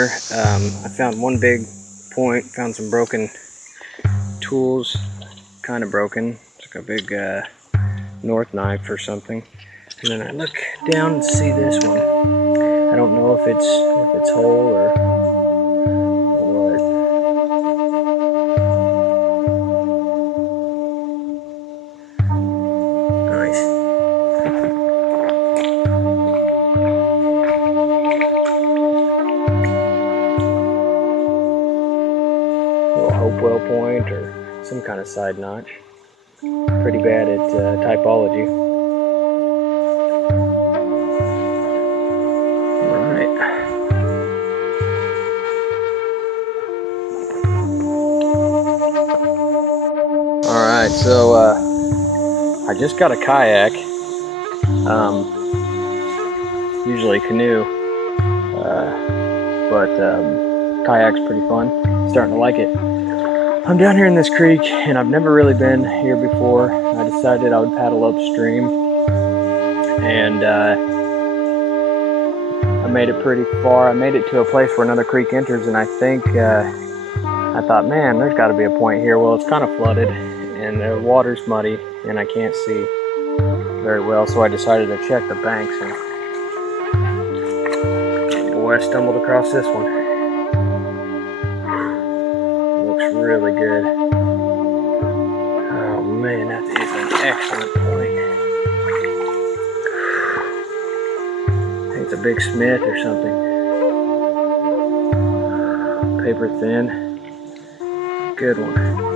I found one big point, found some broken tools, kind of broken. It's like a big north knife or something. And then I look down and see this one. I don't know if it's whole or what. Nice. Little Hopewell point or some kind of side notch. Pretty bad at typology. Alright. Alright, so I just got a kayak. Usually canoe. But kayak's pretty fun. Starting to like it. I'm down here in this creek and I've never really been here before. I decided I would paddle upstream and I made it pretty far. I made it to a place where another creek enters, and I think I thought, man, there's got to be a point here. Well, it's kind of flooded and the water's muddy and I can't see very well, so I decided to check the banks, and boy, I stumbled across this one. Looks really good. Oh man, that is an excellent point. I think it's a big Smith or something. Paper thin. Good one.